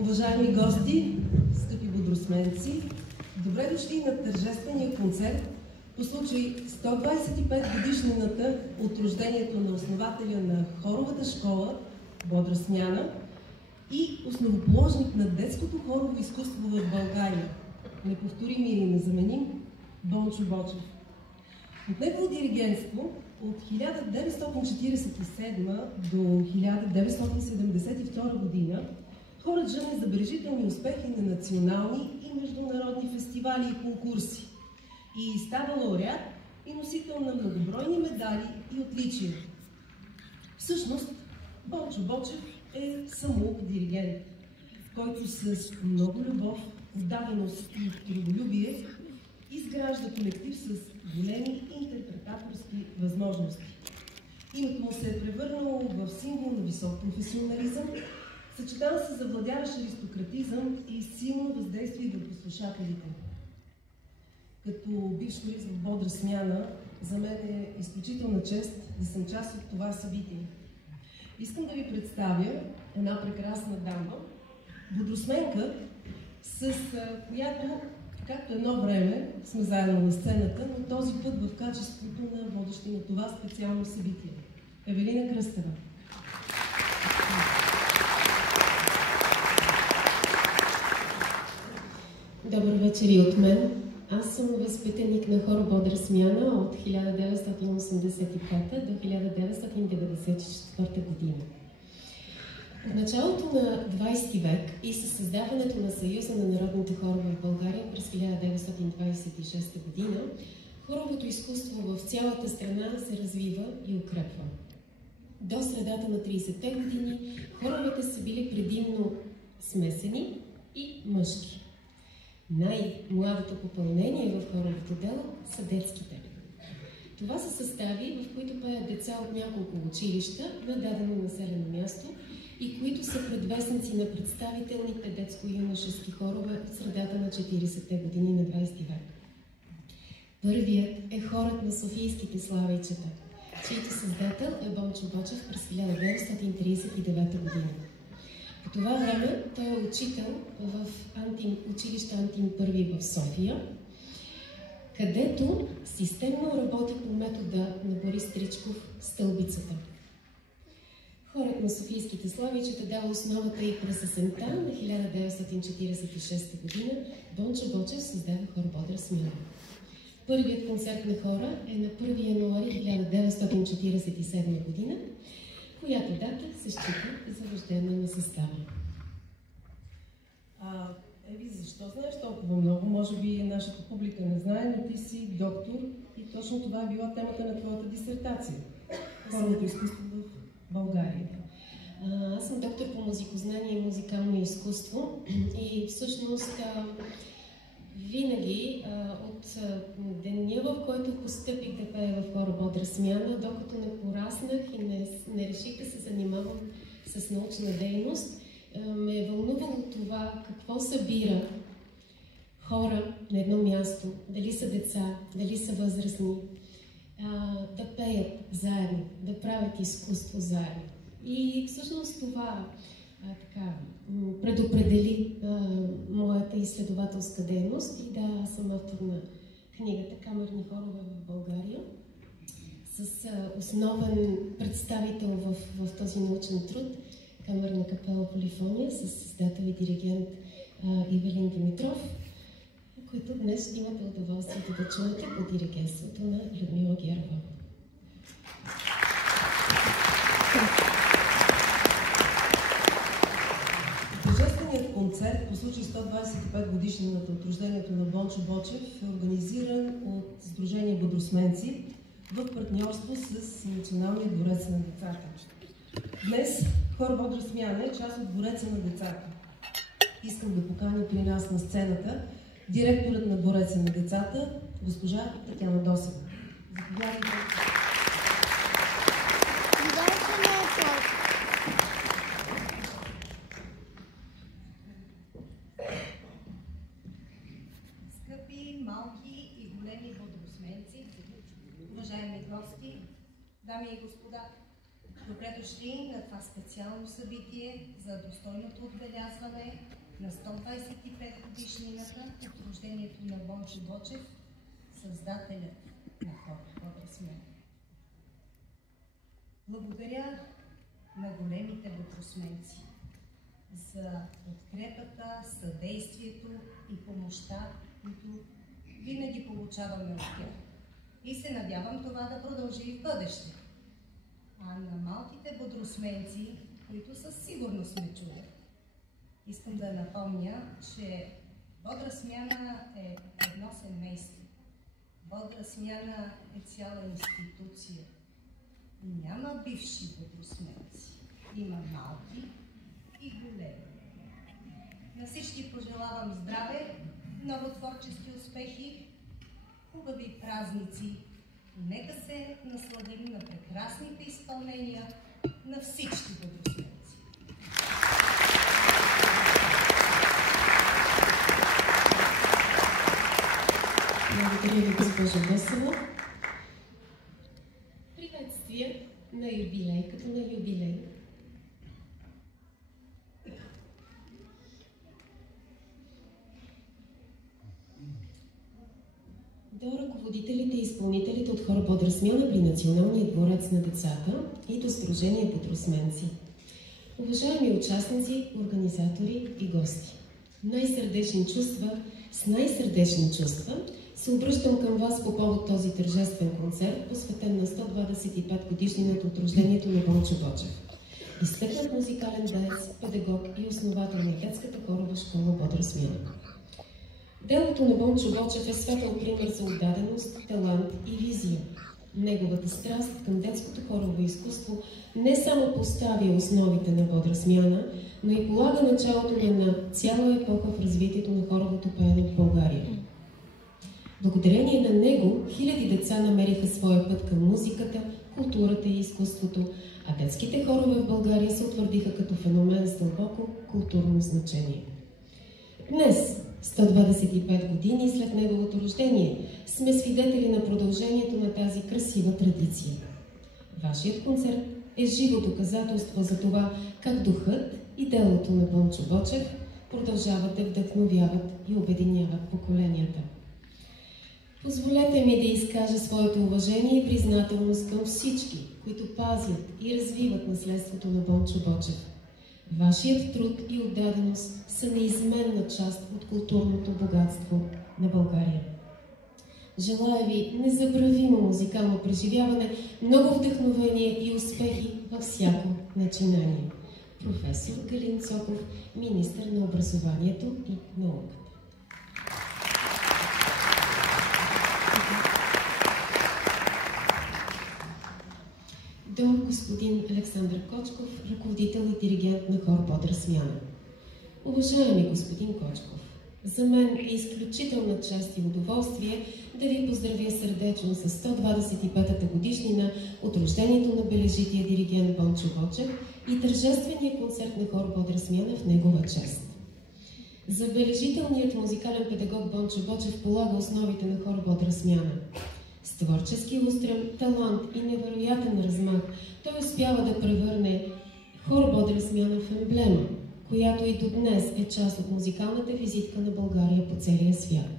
Уважаеми гости, скъпи бодросменци, добре дошли на тържествения концерт по случай 125 годишнината от рождението на основателя на хоровата школа Бодра смяна и основоположник на детското хорово изкуство в България, неповторим и незаменим Бончо Бочев. От негово диригентство от 1947 до 1972 година хорът жъне забележителни успехи на национални и международни фестивали и конкурси и става лауреат и носител на многобройни медали и отличия. Всъщност, Бончо Бочев е самоук диригент, който с много любов, отдаденост и трудолюбие изгражда колектив с големи интерпретаторски възможности. Името му се е превърнало в символ на висок професионализъм, съчетан с завладяващ аристократизъм и силно въздействие върху слушателите. Като бивш солист в Бодра смяна, за мен е изключителна чест да съм част от това събитие. Искам да ви представя една прекрасна дама, бодросменка, с която, както едно време, сме заедно на сцената, но този път в качеството на водещи на това специално събитие. Евелина Кръстева. Добър вечер и от мен. Аз съм възпитаник на хор Бодра смяна от 1985 до 1994 година. В началото на 20 век и със създаването на Съюза на народните хорове в България през 1926 година, хоровото изкуство в цялата страна се развива и укрепва. До средата на 30-те години хоровете са били предимно смесени и мъжки. Най-младото попълнение в хоровото дело са детските. Това са състави, в които пеят деца от няколко училища на дадено населено място и които са предвестници на представителните детско-юношески хорове от средата на 40-те години на 20 век. Първият е хорът на софийските славейчета, чийто създател е Бончо Бочев през 1939 година. По това време той е учител в училище Антим I в София, където системно работи по метода на Борис Тричков «Стълбицата». Хорът на софийските славейчета дава основата и през есента на 1946 година Бончо Бочев създава хор Бодра смяна. Първият концерт на хора е на 1 януари 1947 година, която дата се счита за рождена на състава. Еви, защо знаеш толкова много? Може би нашата публика не знае, но ти си доктор и точно това е била темата на твоята дисертация. Хоровото изкуство в България. Аз съм доктор по музикознание и музикално изкуство и всъщност винаги от деня, в който постъпих да пея в хор Бодра смяна, докато не пораснах и не реших да се занимавам с научна дейност, ме е вълнувало това какво събира хора на едно място, дали са деца, дали са възрастни, да пеят заедно, да правят изкуство заедно. И всъщност това предопредели моята изследователска дейност и да, аз съм автор на книгата Камерни хорове в България с основен представител в този научен труд Камерна капела Полифония с създател и диригент Ивелин Димитров, които днес имате удоволствието да чуете по диригентството на Людмила Герова. Тържественият концерт по случай 125 годишнината от рождението на Бончо Бочев е организиран от Сдружение Бодросменци в партньорство с Националния дворец на децата. Днес хор Бодра смяна е част от Двореца на децата. Искам да поканя при нас на сцената директорът на Двореца на децата, госпожа Татяна Досева. Заповядайте. Скъпи, малки и големи бодросменци, уважаеми гости, дами и господа, Добре дошли на това специално събитие за достойното отбелязване на 125 годишнината от рождението на Бончо Бочев, създателят на хор Бодросмяна. Благодаря на големите бодросменци за подкрепата, съдействието и помощта, които винаги получаваме от тях. И се надявам това да продължи и в бъдеще. А на малките бодросменци, които със сигурност ме чуят, искам да напомня, че Бодра смяна е едно семейство. Бодра смяна е цяла институция. Няма бивши бодросменци. Има малки и големи. На всички пожелавам здраве, много творчески успехи, хубави празници. Нека се насладим на прекрасните изпълнения на всички бодросменци. Благодаря ви, госпожо Босова. Приветствие на юбилей, като на юбилей. До ръководителите и изпълнителите от хор Бодра смяна при Националния дворец на децата и до Сдружение Бодросменци. Уважаеми участници, организатори и гости, с най-сърдечни чувства се обръщам към вас по повод този тържествен концерт, посветен на 125 годишнината от рождението на Бончо Бочев. Изтъкнат музикален деец, педагог и основател на детската хорова школа Бодра смяна. Делото на Бончо Бочев е светъл пример за отдаденост, талант и визия. Неговата страст към детското хорово изкуство не само поставя основите на Бодра смяна, но и полага началото на цяла епоха в развитието на хоровото пеене в България. Благодарение на него хиляди деца намериха своя път към музиката, културата и изкуството, а детските хорове в България се утвърдиха като феномен с дълбоко културно значение. Днес, 125 години след неговото рождение, сме свидетели на продължението на тази красива традиция. Вашият концерт е живо доказателство за това, как духът и делото на Бончо Бочев продължават да вдъхновяват и обединяват поколенията. Позволете ми да изкажа своето уважение и признателност към всички, които пазят и развиват наследството на Бончо Бочев. Вашият труд и отдаденост са неизменна част от културното богатство на България. Желая ви незабравимо музикално преживяване, много вдъхновение и успехи във всяко начинание. Професор Галин Цоков, министър на образованието и науката. До господин Александър Кочков, ръководител и диригент на хор Бодра смяна. Уважаеми господин Кочков, за мен е изключителна чест и удоволствие да ви поздравя сърдечно с 125-та годишнина от рождението на бележития диригент Бончо Бочев и тържествения концерт на хор Бодра смяна в негова чест. Забележителният музикален педагог Бончо Бочев полага основите на хор Бодра смяна. С творчески устрем, талант и невероятен размах той успява да превърне хор Бодра смяна в емблема, която и до днес е част от музикалната визитка на България по целия свят.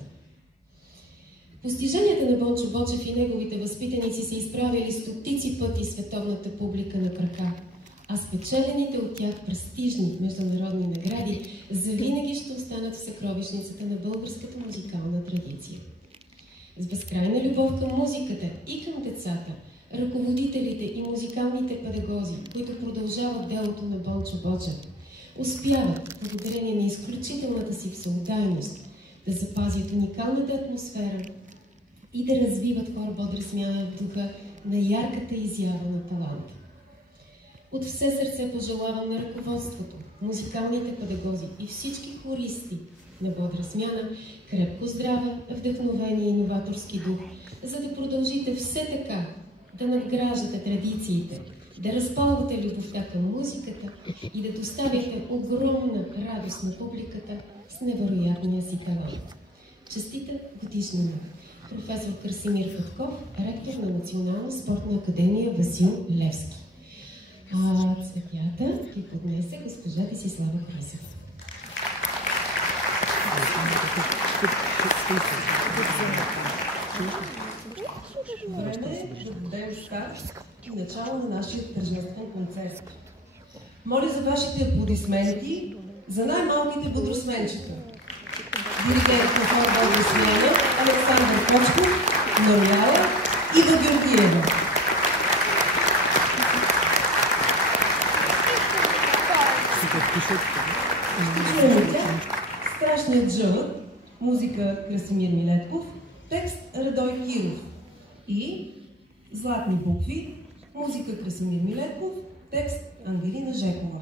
Постиженията на Бончо Бочев и неговите възпитаници са изправили стотици пъти световната публика на крака, а спечелените от тях престижни международни награди завинаги ще останат в съкровищницата на българската музикална традиция. С безкрайна любов към музиката и към децата, ръководителите и музикалните педагози, които продължават делото на Бончо Бочев, успяват, благодарение на изключителната си всеотдайност, да запазят уникалната атмосфера и да развиват хор Бодра смяна в духа на ярката изява на таланта. От все сърце пожелавам на ръководството, музикалните педагози и всички хористи на Бодра смяна крепко здраве, вдъхновение и иноваторски дух, за да продължите все така да надграждате традициите, да разпалвате любовта към музиката и да доставяте огромна радост на публиката с невероятния си талант. Честита годишнина! Професор Красимир Петков, ректор на Национална спортна академия Васил Левски. Цветята ги поднесе госпожа Десислава Кръсева. Време е да дадем старт и начало на нашия тържествен концерт. Моля за вашите аплодисменти за най-малките бодросменчета. Диригент на хор Божия смяна Александър Кочков, Маруяла Ива Георгиева. Чуем тях Страшният жълъд, музика Красимир Милетков, текст Радой Киров и Златни букви, музика Красимир Милетков, текст Ангелина Жекова.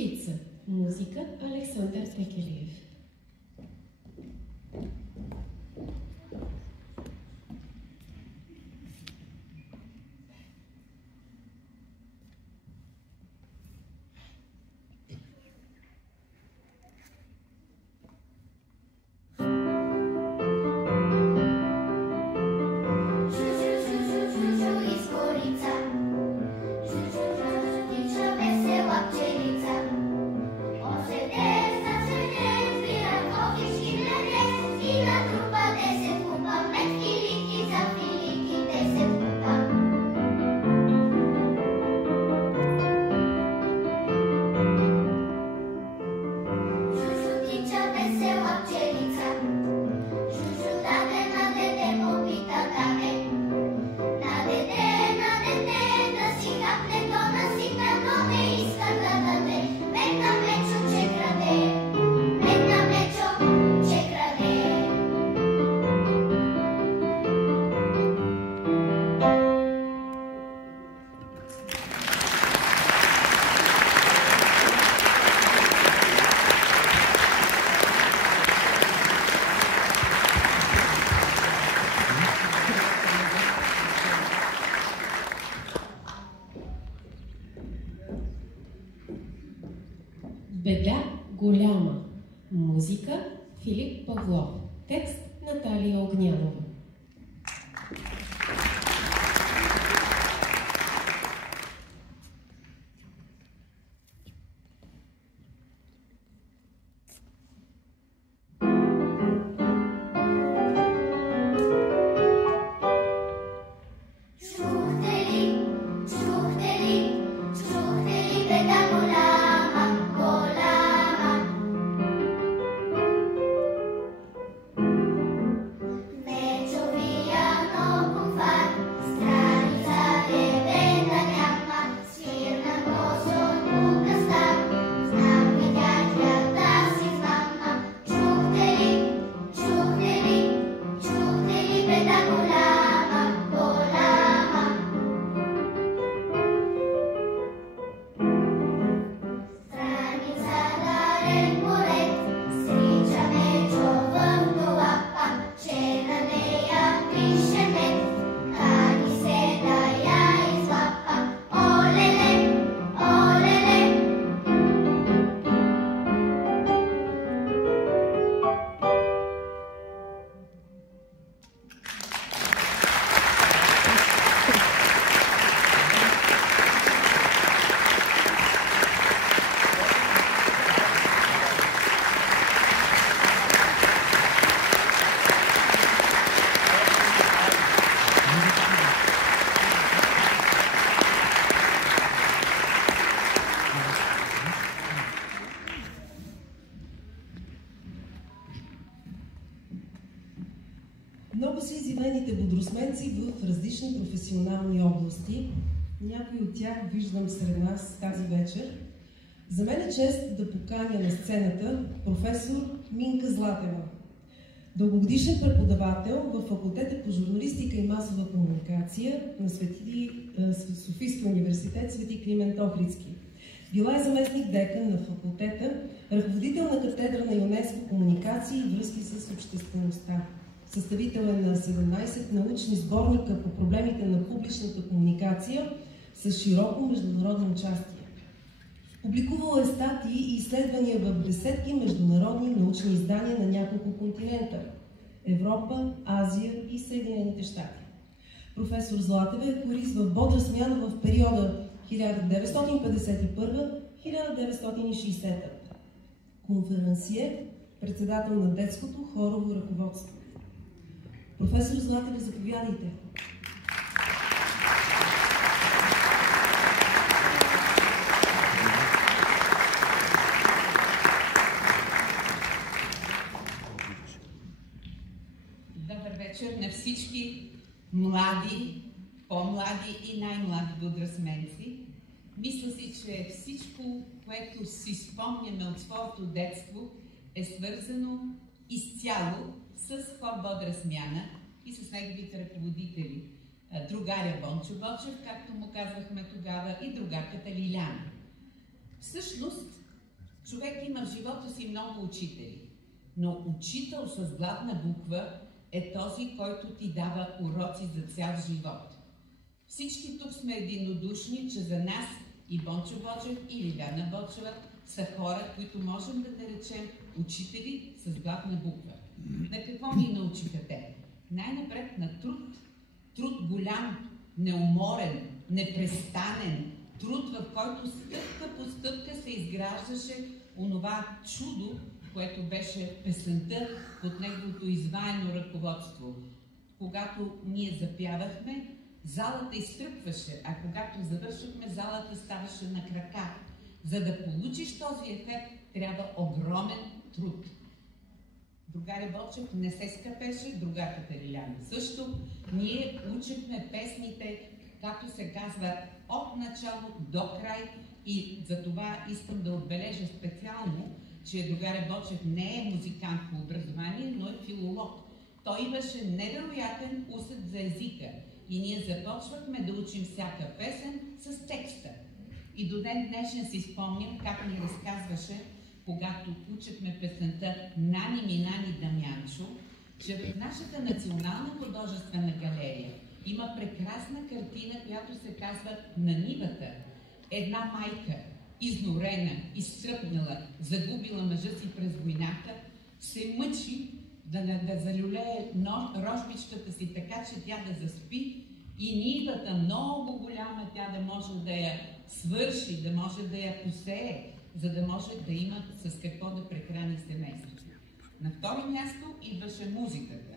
Иглица. Музика Александър Текелиев. Беда голяма. Музика Филип Павлов. Текст Наталия Огнянова. Много са изявените бодросменци в различни професионални области. Някои от тях виждам сред нас тази вечер. За мен е чест да поканя на сцената професор Минка Златева. Дългогодишен преподавател в факултета по журналистика и масова комуникация на Софийския университет Свети Климент Охридски. Била е заместник декан на факултета, ръководител на катедра на ЮНЕСКО комуникации и връзки с обществеността. Съставител е на 17 научни сборника по проблемите на публичната комуникация с широко международно участие. Публикувала е статии и изследвания в десетки международни научни издания на няколко континента – Европа, Азия и Съединените щати. Професор Златева е хорист в бодра смяна в периода 1951-1960. Конференсиер, председател на детското хорово ръководство. Професор Златева, заповядайте. Добър вечер на всички млади, по-млади и най-млади бодросменци. Мисля си, че всичко, което си спомняме от своето детство, е свързано изцяло с хор Бодра смяна и с неговите ръководители. Другаря Бончо Бочев, както му казвахме тогава, и другарката Лиляна. Всъщност, Човек има в живота си много учители, но учител с гладна буква е този, който ти дава уроци за цял живот. Всички тук сме единодушни, че за нас и Бончо Боджев, и Лиляна Бочева са хора, които можем да наречем учители с гладна буква. На какво ни научиха те? Най-напред на труд. Труд голям, неуморен, непрестанен. Труд, в който стъпка по стъпка се изграждаше онова чудо, което беше песента под неговото изваяно ръководство. Когато ние запявахме, залата изтръпваше, а когато завършихме, залата ставаше на крака. За да получиш този ефект, трябва огромен труд. Другаря Бочев не се скъпеше, другарката Лиляна също. Ние учихме песните, както се казва, от начало до край, и за това искам да отбележа специално, че другаря Бочев не е музикант по образование, но е филолог. Той имаше невероятен усет за езика и ние започвахме да учим всяка песен с текста. И до ден днешен си спомням как ни разказваше, когато учехме песента "Нани ми, Нани Дамянчо", че в нашата национална художествена галерия има прекрасна картина, която се казва "На нивата". Една майка, изнорена, изтръпнала, загубила мъжа си през войната, се мъчи да залюлее рожбичката си така, че тя да заспи, и нивата много голяма, тя да може да я свърши, да може да я посее, за да може да има с какво да прехрани семейството. На второ място идваше музиката.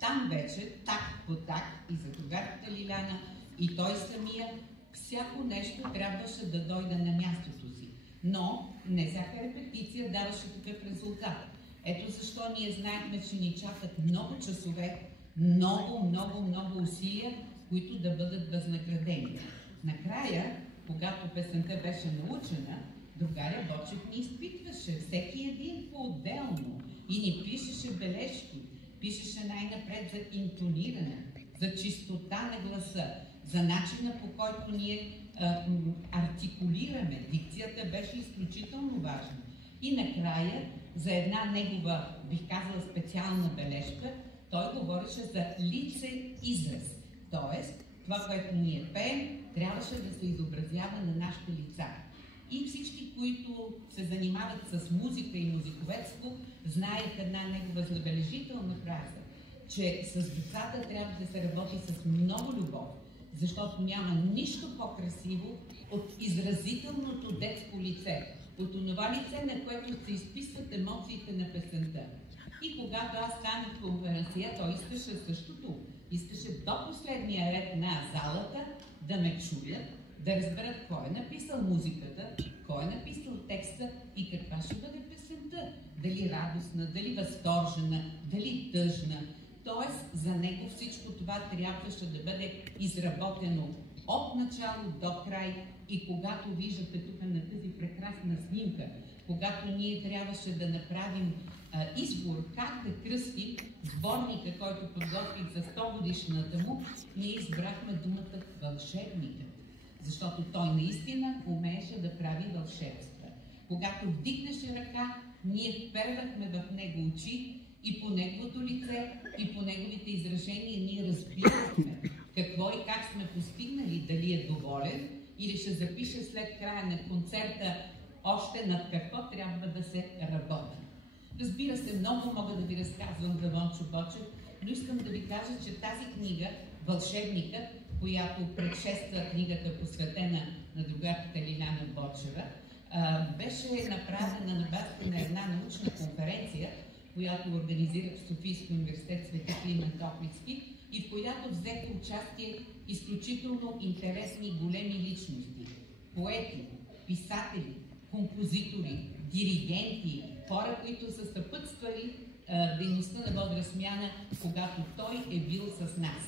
Там вече, так по так, и за другарката Лиляна, и той самия, всяко нещо трябваше да дойде на мястото си. Но не всяка репетиция даваше такъв резултат. Ето защо ние знаехме, че ни чакат много часове, много усилия, които да бъдат възнаградени. Накрая, когато песента беше научена, другаря Бочев ни изпитваше, всеки един по-отделно, и ни пишеше бележки. Пишеше най-напред за интониране, за чистота на гласа, за начина, по който ние артикулираме. Дикцията беше изключително важна. И накрая, за една негова, бих казала, специална бележка, той говореше за лице-израз. Тоест, това, което ние пеем, трябваше да се изобразява на нашите лица. И всички, които се занимават с музика и музиковедство, знаят една негова забележителна фраза, че с децата трябва да се работи с много любов, защото няма нищо по-красиво от изразителното детско лице, от това лице, на което се изписват емоциите на песента. И когато аз станах конференция, той искаше същото. Искаше до последния ред на залата да ме чуят, да разберат кой е написал музиката, кой е написал текста и каква ще бъде песента. Дали радостна, дали възторжена, дали тъжна. Тоест, за него всичко това трябваше да бъде изработено от начало до край. И когато виждате тук на тази прекрасна снимка, когато ние трябваше да направим избор как да кръстим сборника, който подготвих за 100 годишната му, ние избрахме думата "вълшебникът", защото той наистина умееше да прави вълшебства. Когато вдигнеше ръка, ние впервахме в него очи и по неговото лице, и по неговите изражения ние разбирахме какво и как сме постигнали, дали е доволен или ще запише след края на концерта още над какво трябва да се работи. Разбира се, много мога да ви разказвам за Бончо Бочев, но искам да ви кажа, че тази книга, "Вълшебникът", която предшества книгата, посветена на другарката Лиляна Бочева, беше направена на базата на една научна конференция, която организирах в Софийския университет "Свети Климент Охридски", и в която взеха участие изключително интересни големи личности. Поети, писатели, композитори, диригенти, хора, които са съпътствали дейността на Бодра смяна, когато той е бил с нас.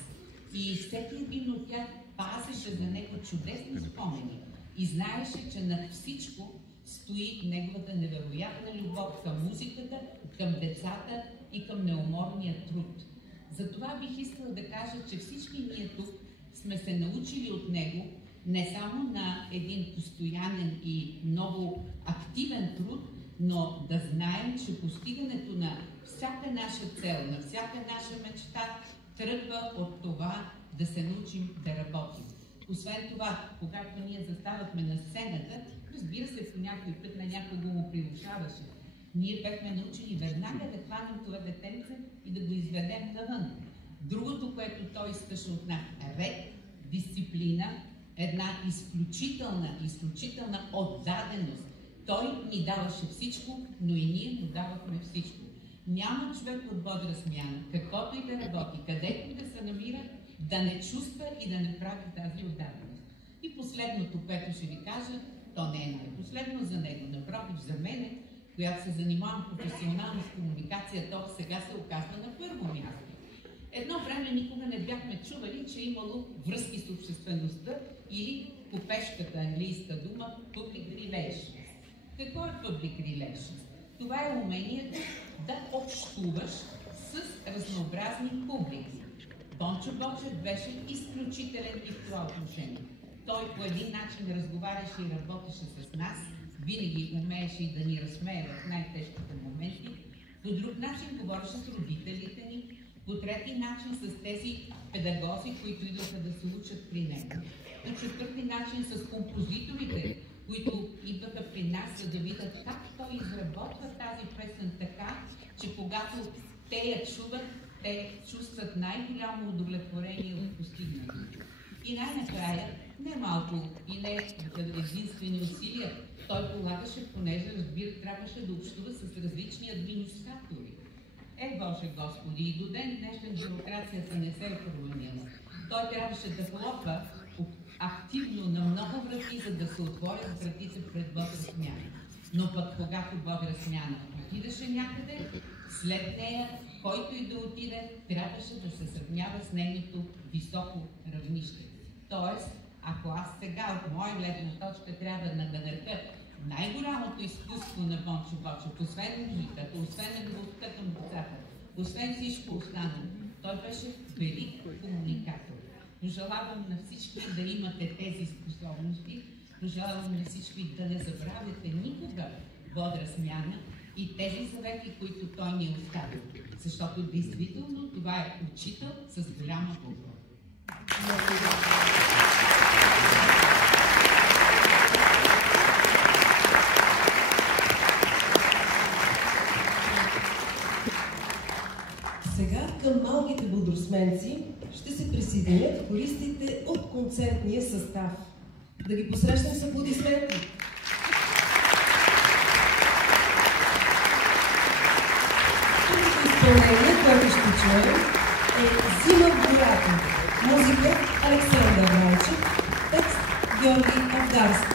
И всеки един от тях пазеше за него чудесни спомени и знаеше, че над всичко стои неговата невероятна любов към музиката, към децата и към неуморния труд. Затова бих искала да кажа, че всички ние тук сме се научили от него не само на един постоянен и много активен труд, но да знаем, че постигането на всяка наша цел, на всяка наша мечта тръгва от това да се научим да работим. Освен това, когато ние заставахме на сцената, разбира се, по някой път на някого му прилушаваше. Ние бехме научени веднага да хванем това детенце и да го изведем навън. Другото, което той искаше от нас, ред, дисциплина, една изключителна отдаденост. Той ни даваше всичко, но и ние му давахме всичко. Няма човек от бодра смяна, каквото и да работи, където и да се намира, да не чувства и да не прави тази отдаденост. И последното, което ще ви кажа, то не е най-последно за него, напротив, за мене, която се занимавам професионално с комуникация, то сега се оказва на първо място. Едно време никога не бяхме чували, че е имало връзки с обществеността или купешката английска дума public relations. Какво е public relations? Това е умението да общуваш с разнообразни публики. Бончо Бочев беше изключителен и в това отношение. Той по един начин разговаряше и работеше с нас, винаги умееше и да ни разсмее в най-тежките моменти. По друг начин говореше с родителите ни, по трети начин с тези педагози, които идваха да се учат при него. По четвърти начин с композиторите, които идваха при нас, за да видят как той изработва тази песен така, че когато те я чуват, те чувстват най-голямо удовлетворение от постигнато. И най-накрая, не малко и не единствени усилия, той полагаше, понеже, разбира, трябваше да общува с различни администратори. Боже Господи, и до ден днешен бюрокрацията не се е променила. Той трябваше да хлопа активно на много врати, за да се отворят вратите пред бодра смяна. Но пък когато бодра смяна отидеше някъде, след нея, който и да отиде, трябваше да се сравнява с нейното високо равнище. Тоест, ако аз сега от моя гледна точка трябва да нарека най-голямото изкуство на Бончо Бочев, освен музиката, освен любовта към децата, освен всичко останало, той беше велик комуникатор. Пожелавам на всички да имате тези способности, пожелавам на всички да не забравяте никога бодра смяна и тези завети, които той ни е оставил. Защото действително това е учител с голяма любов. Сега към малките бодросменци ще се присъединят хористите от концертния състав. Да ги посрещнем с аплодисменти. Първото изпълнение, което ще чуем, е "Зима в гората". Музика Александър Малчев, текст Георги Авдарски.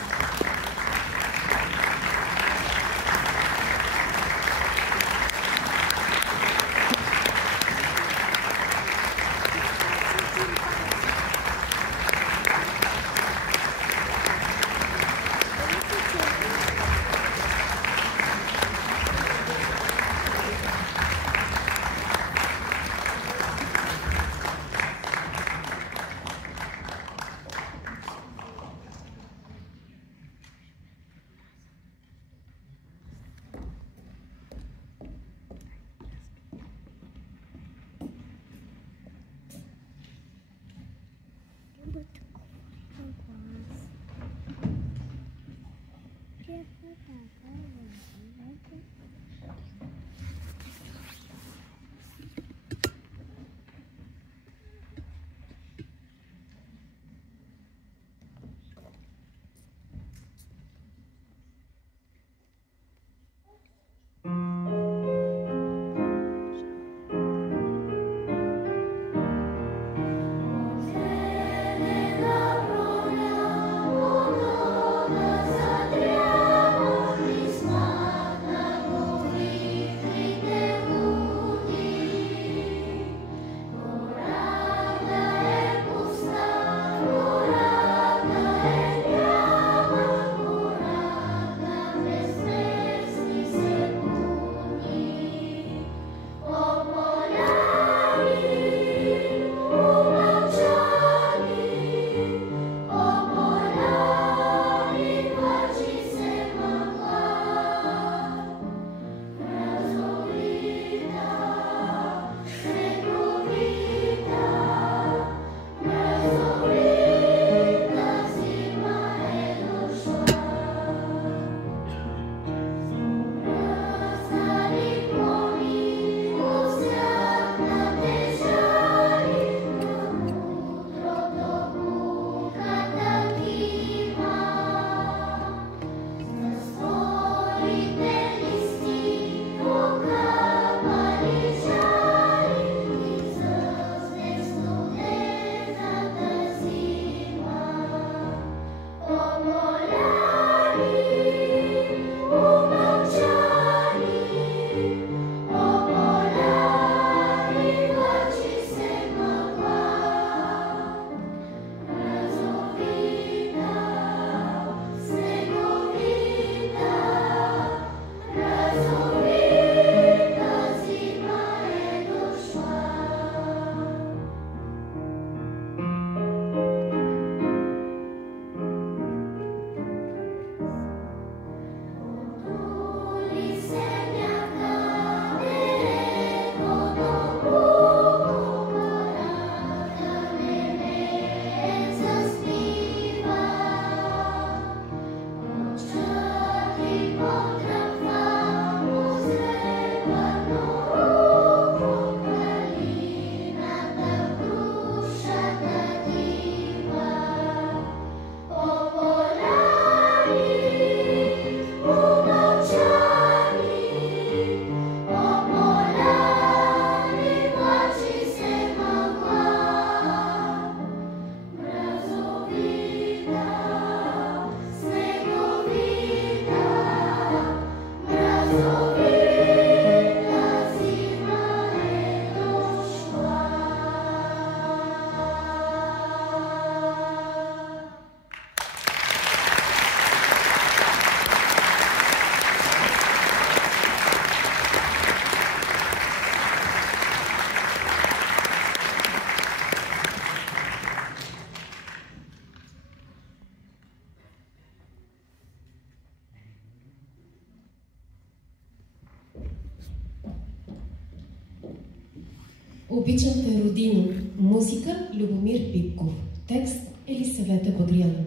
Обичам те, родино. Музика Любомир Пипков. Текст Елисавета Багряна.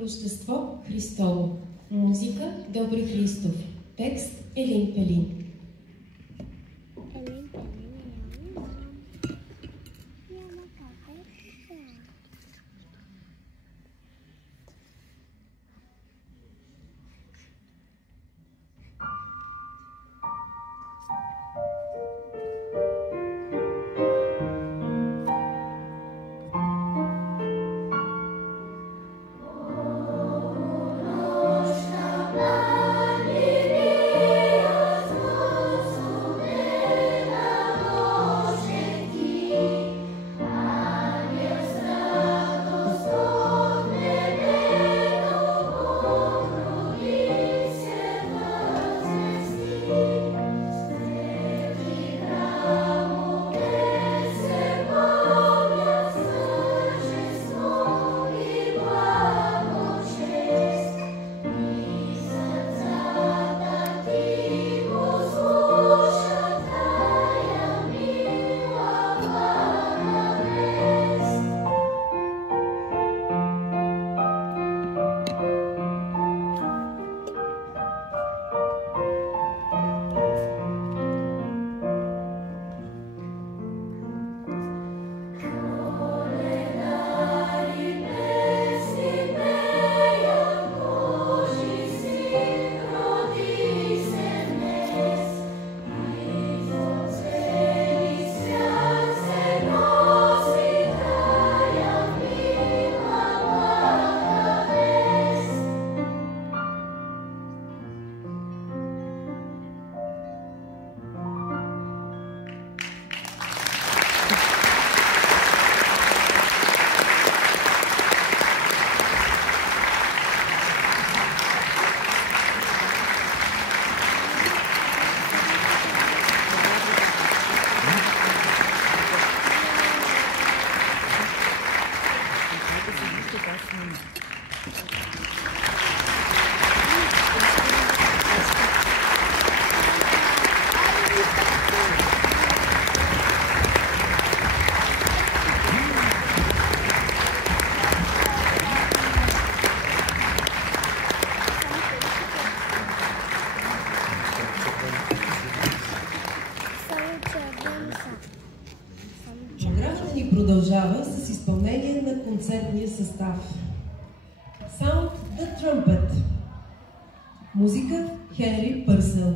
Рождество Христово. Музика Добри Христов. Текст Елин Пелин. Nostra Програмата ни продължава с изпълнение на концертния състав. Sound the Trumpet. Музика Хенри Пърсъл.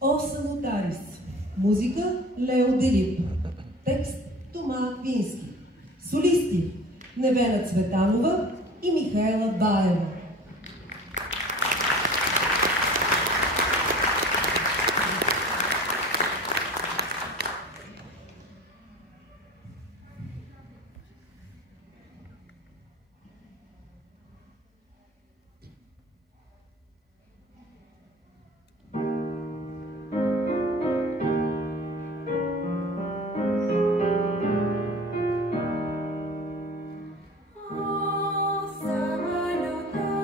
О Салутарис. Музика Лео Делип. Текст Тома Вински. Солисти Невена Цветанова и Михаела Баева. Oh, Samana.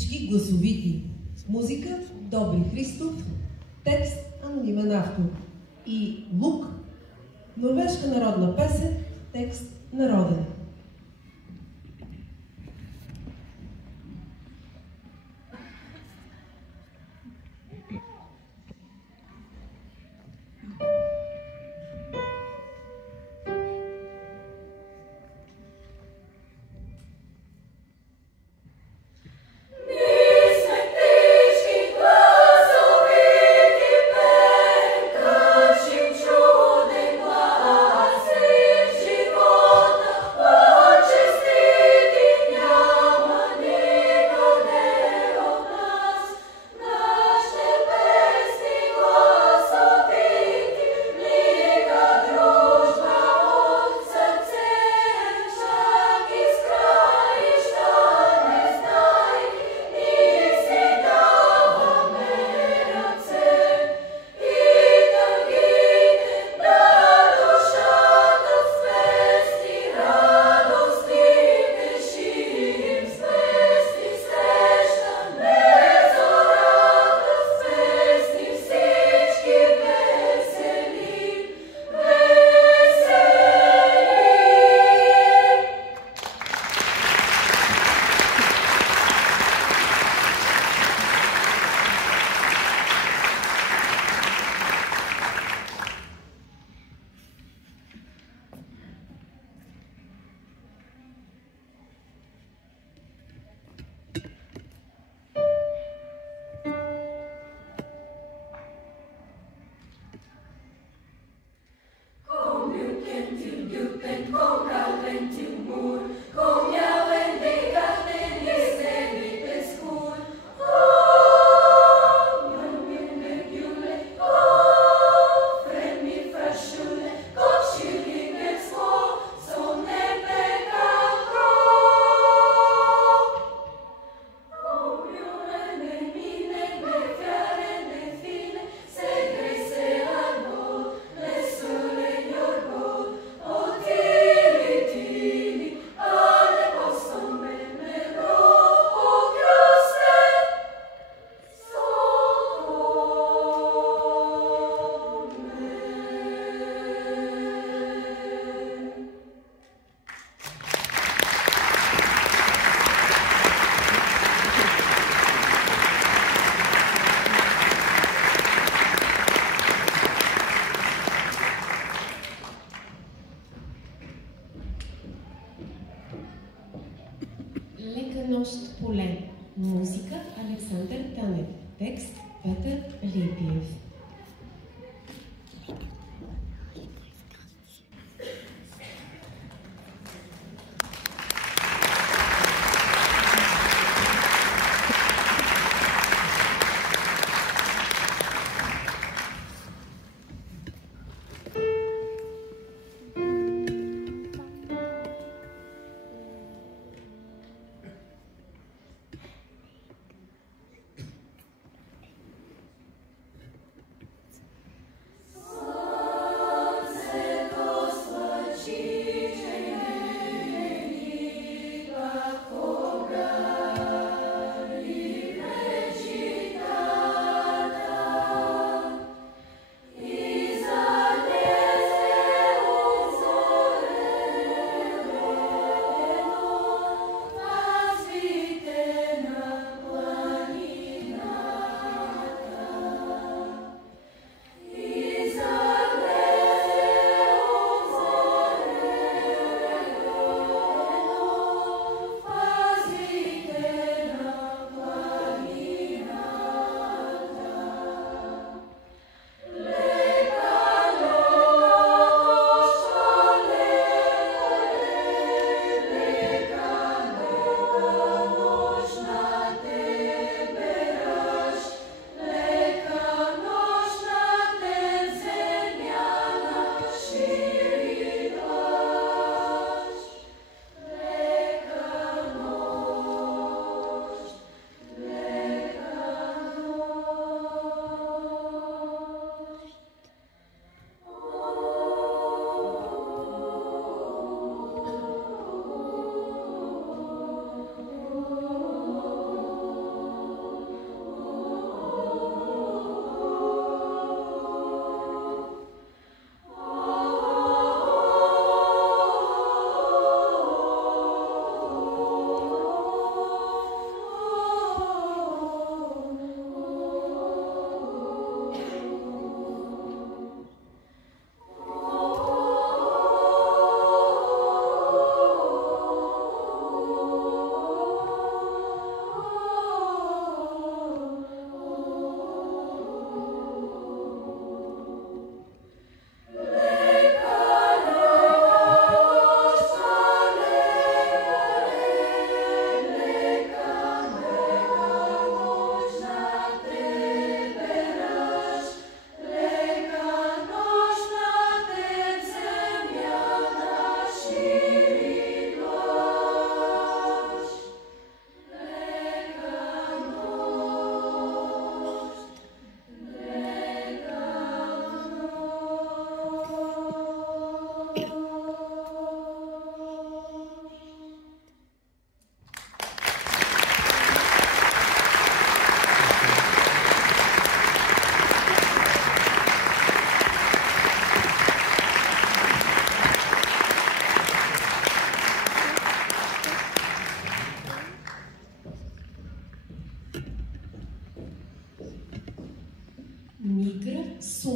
всички гласовити. Музика Добри Христов, текст анонимен автор. И Лук, норвежка народна песен, текст народен. Живота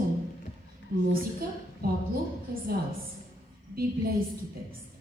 сцена. Музика Пабло Казалес. Библейски текст.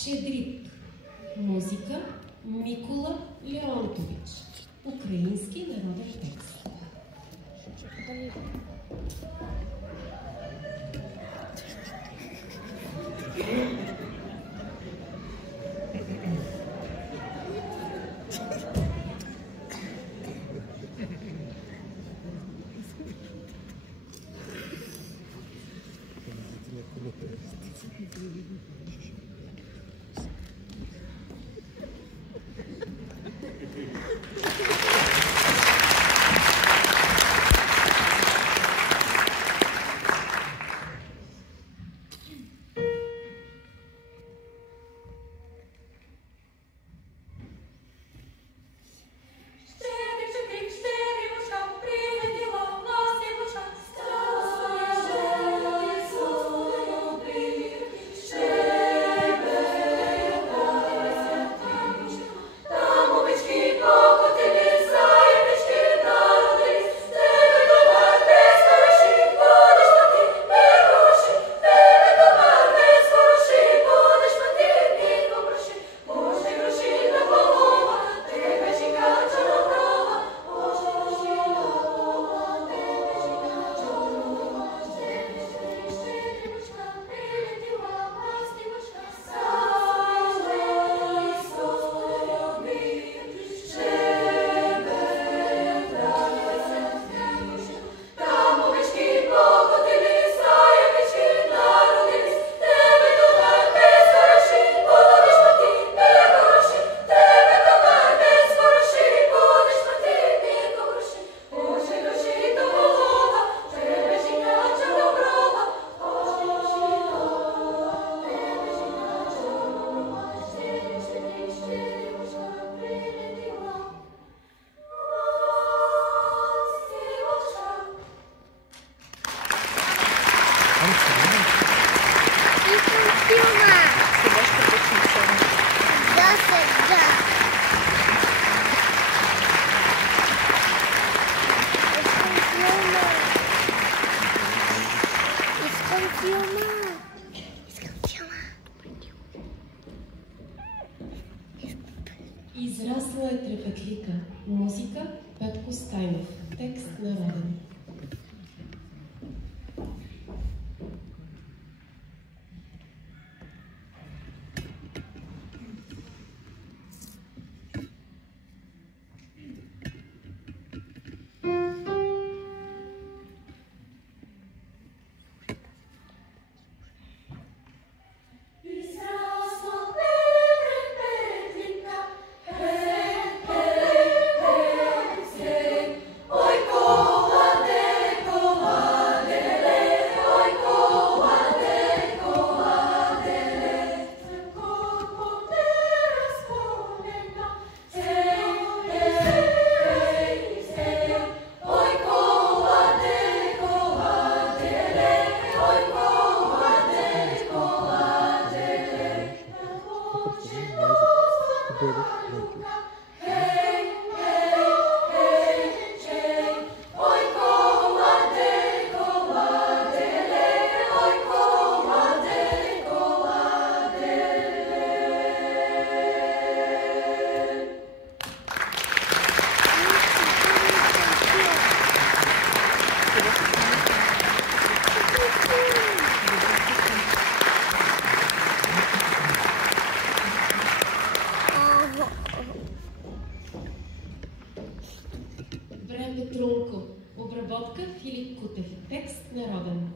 Щедрик. Музика Микола Леонтович. Украински народен текст. Израсла е трепетлика. Музика Петко Стайнов. Текст народен. Петрунко. Обработка Филип Кутев. Текст народен.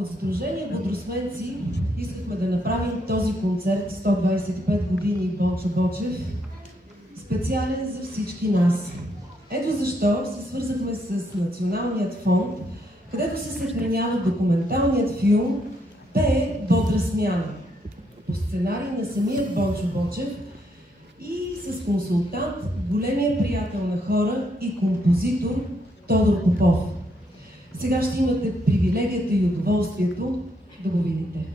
От Сдружение Бодросменци искахме да направим този концерт 125 години Бончо Бочев специален за всички нас. Ето защо се свързахме с Националният фонд, където се съхранява документалният филм "Пее бодра смяна" по сценарий на самият Бончо Бочев и с консултант, големия приятел на хора и композитор Тодор Попов. Сега ще имате привилегията и удоволствието да го видите.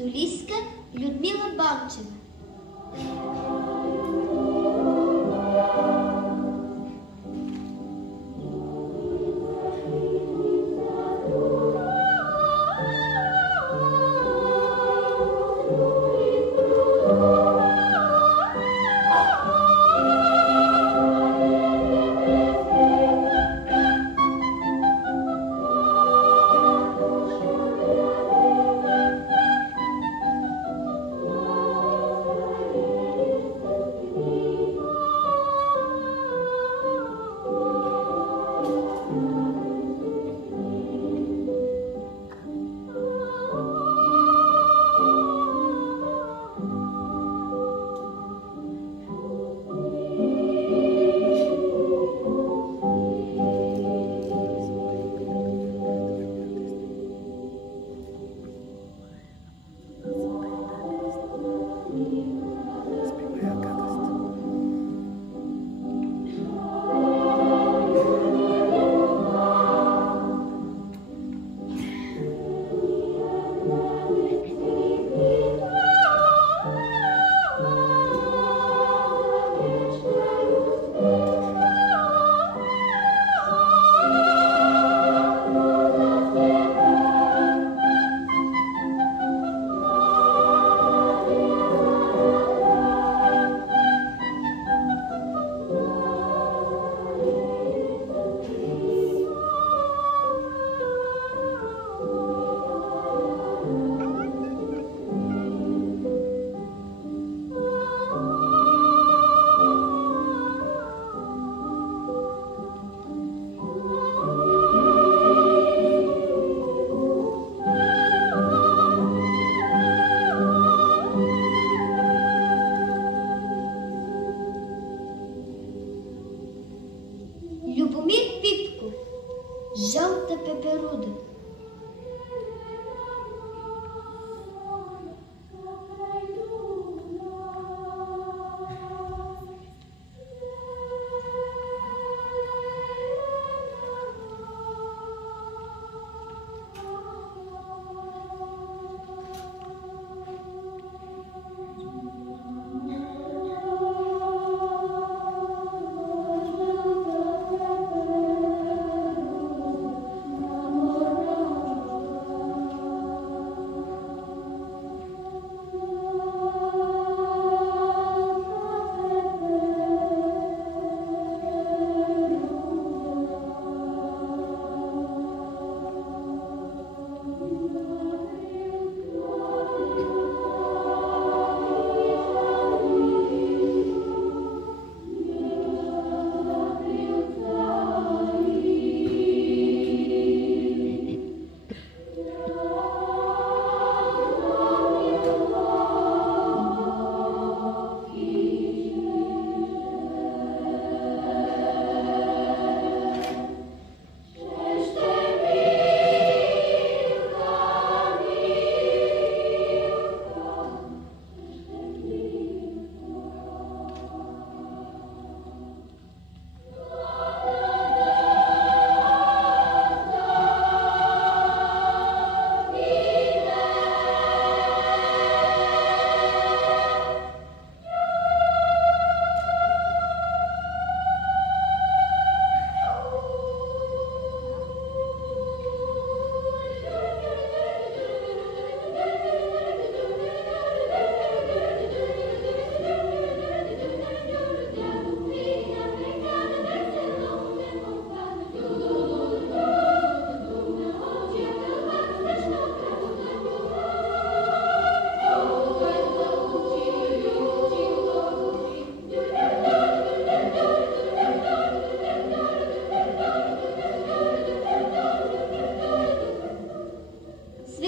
Солистка Людмила Бончева.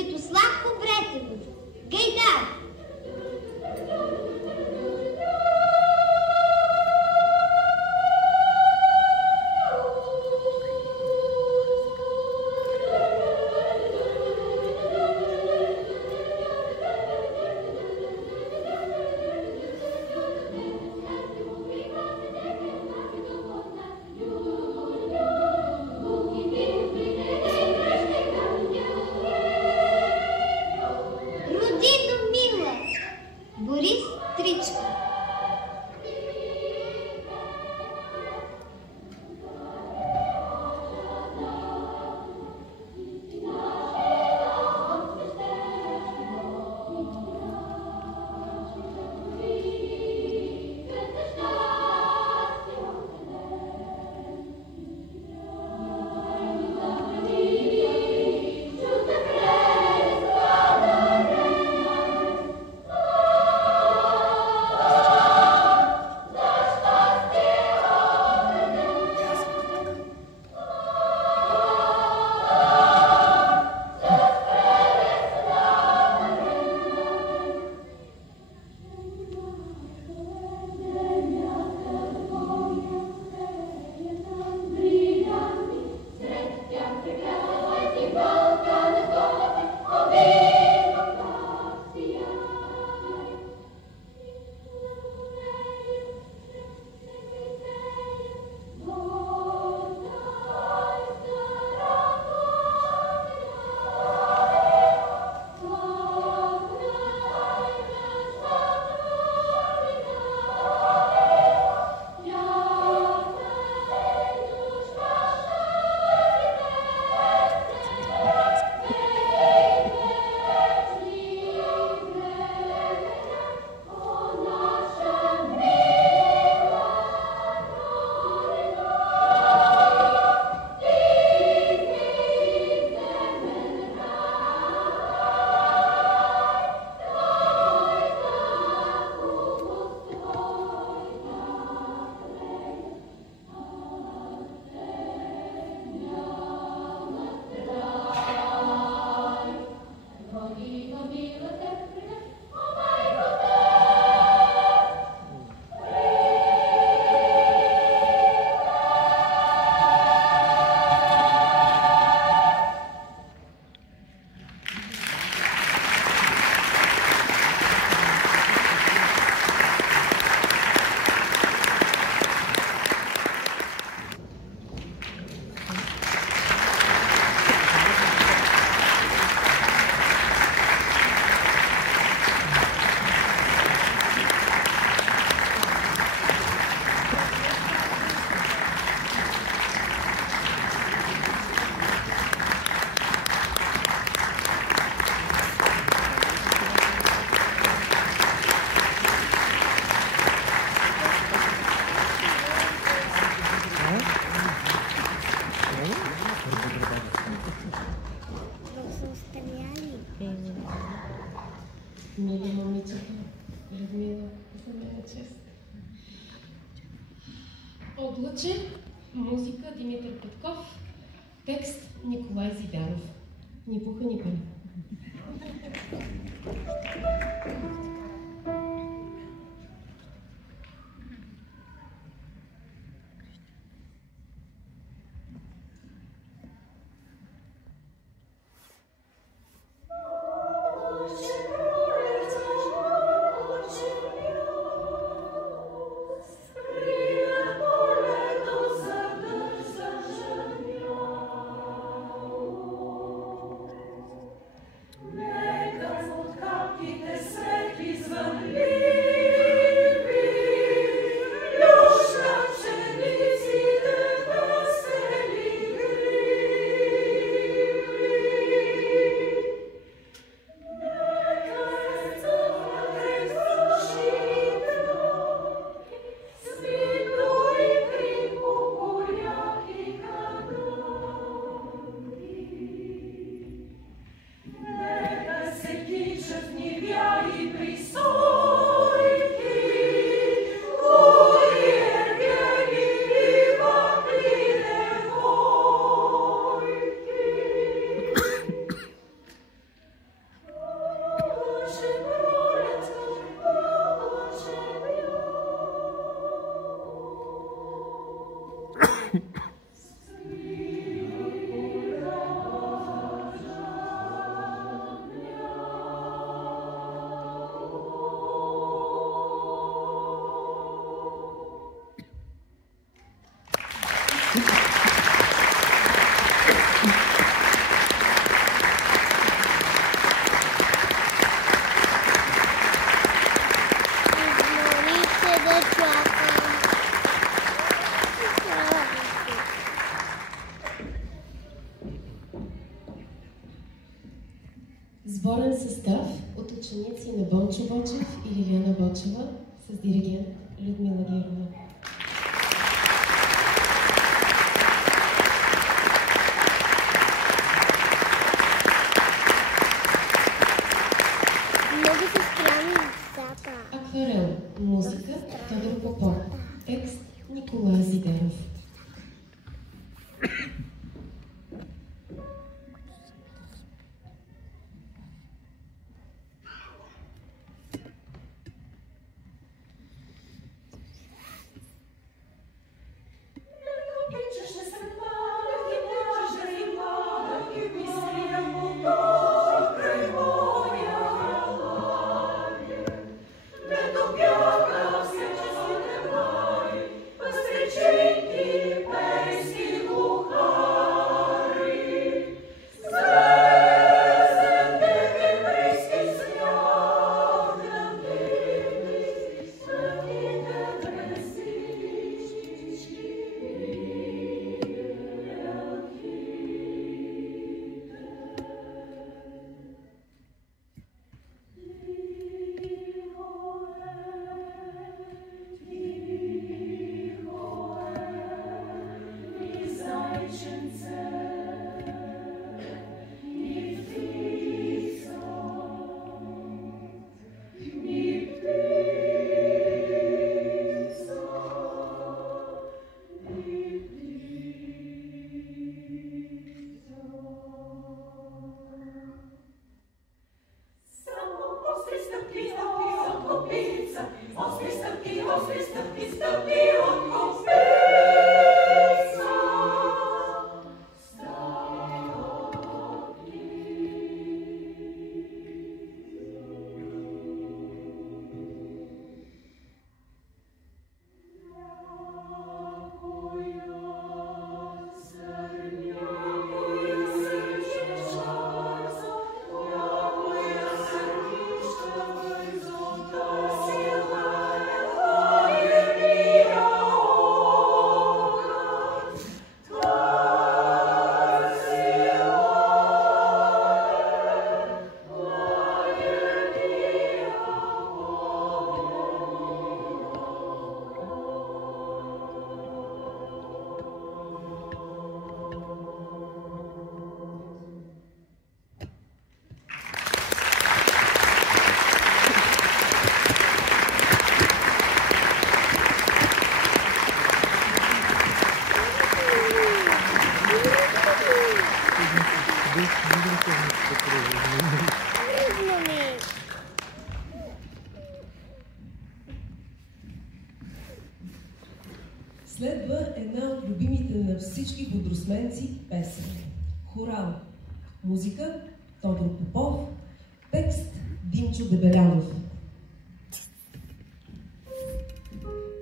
Светослав Побретенов. Гайдар! Мили момичета, Людмила, за мен е чест. Облаче, музика Димитър Петков, текст Николай Зидаров. Ни пуха, ни пъни. състав от ученици на Бончо Бочев и Лиляна Бочева с диригент Людмила Гирова. Много се странни децата. Акварел. Музика Тодор Попов. Текст Николай Зидеров. Следва една от любимите на всички бодросменци песен. Хорал. Музика Тодор Попов. Текст Димчо Дебелянов. Thank you.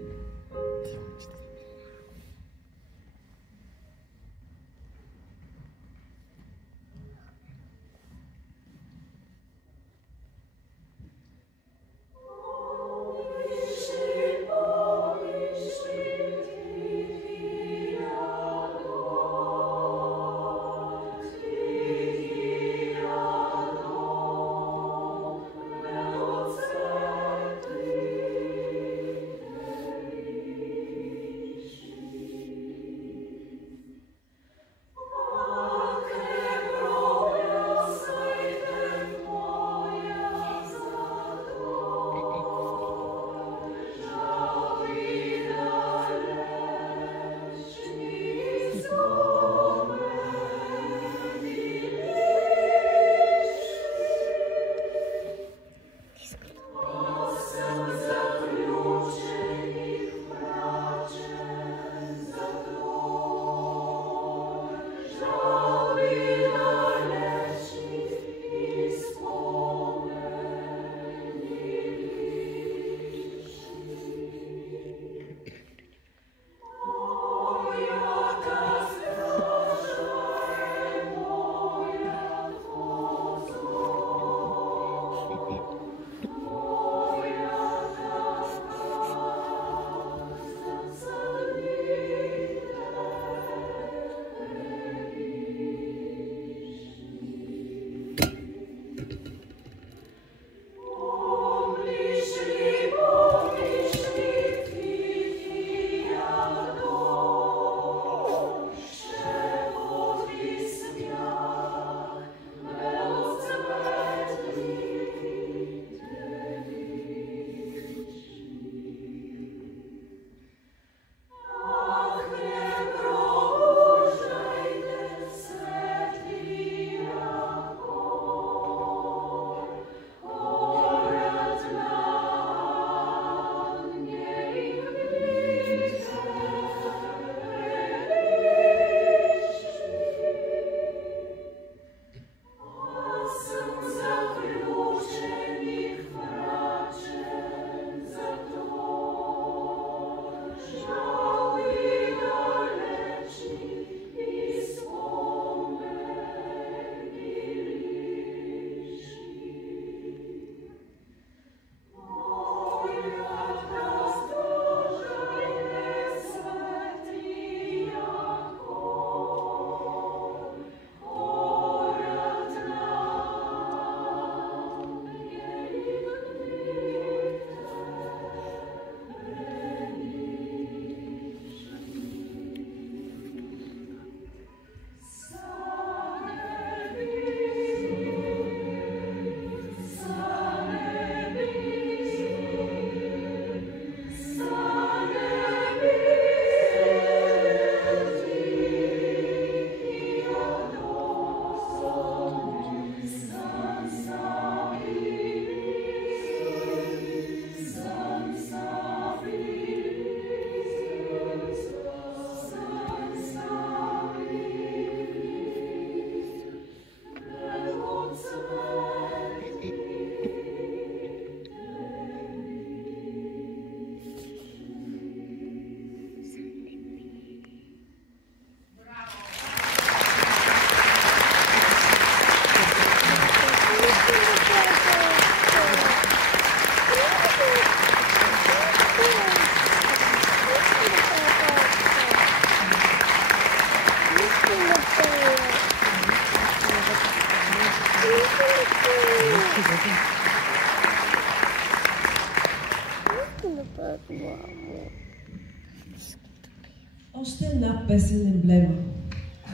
Още една песен емблема.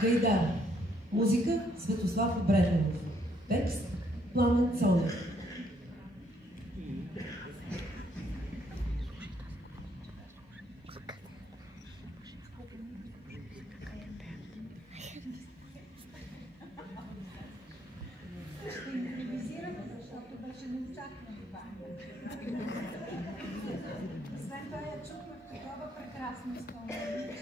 Гайдар. Музика Светослав Бретенов. Текст Пламен Цонев. Освен това я чухме в такова прекрасно изпълнение.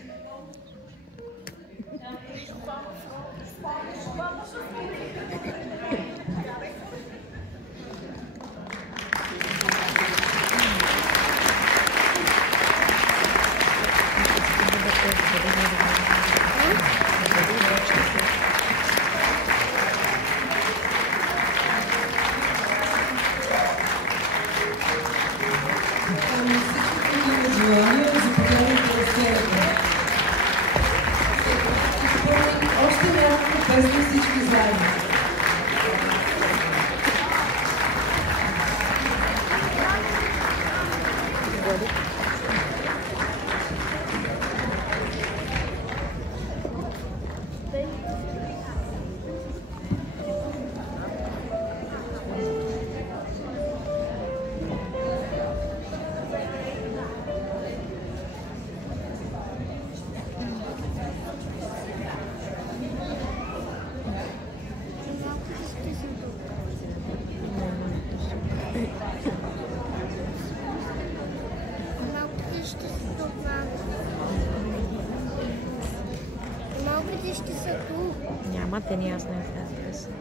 Още няколко песни всички заедно. Няма, те не ясно е тази песен.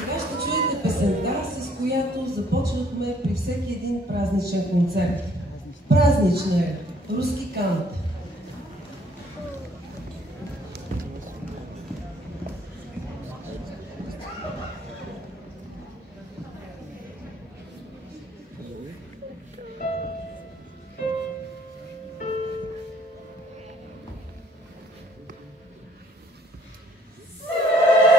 Сега ще чуете песента, с която започнахме при всеки един празничен концерт. Празнична е, руски кант. Yes.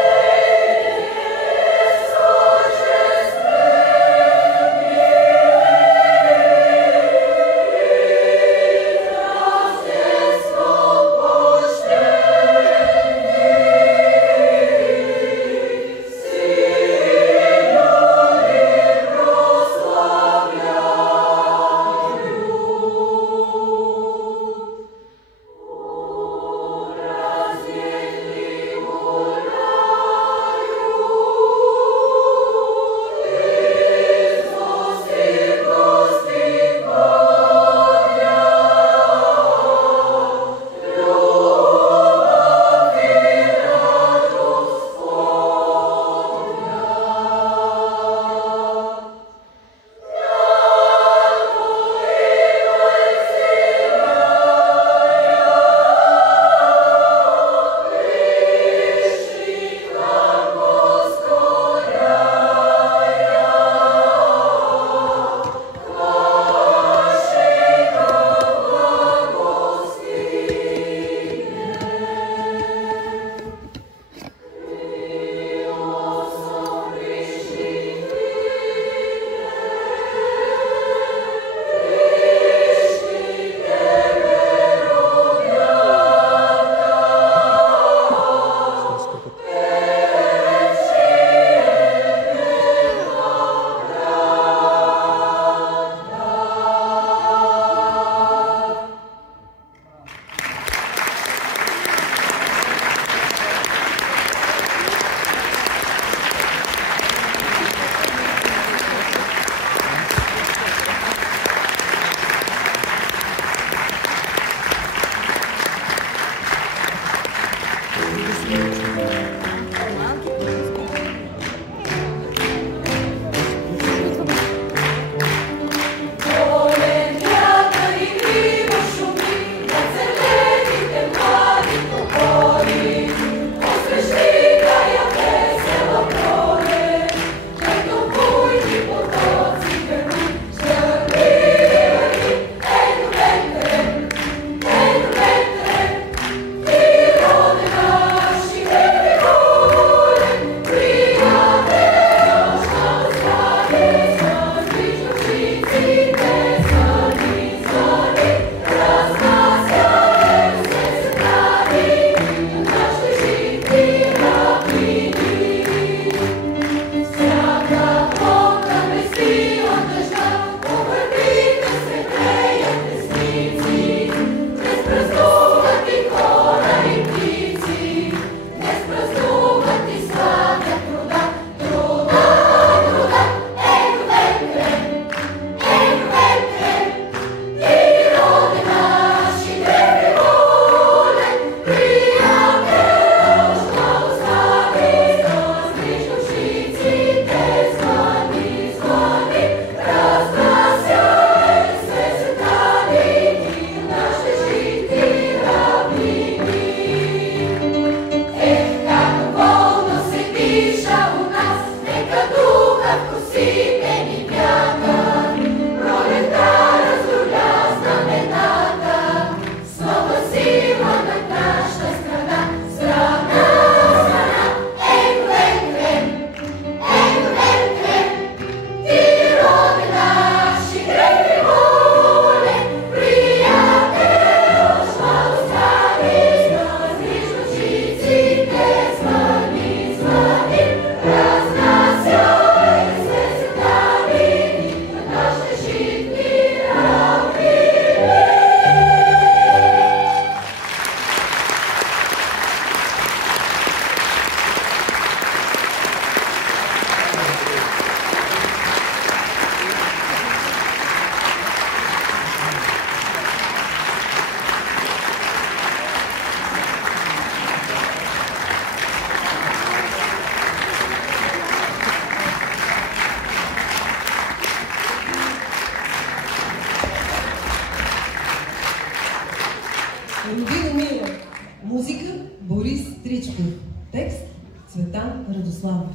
Текст Цветан Радославов.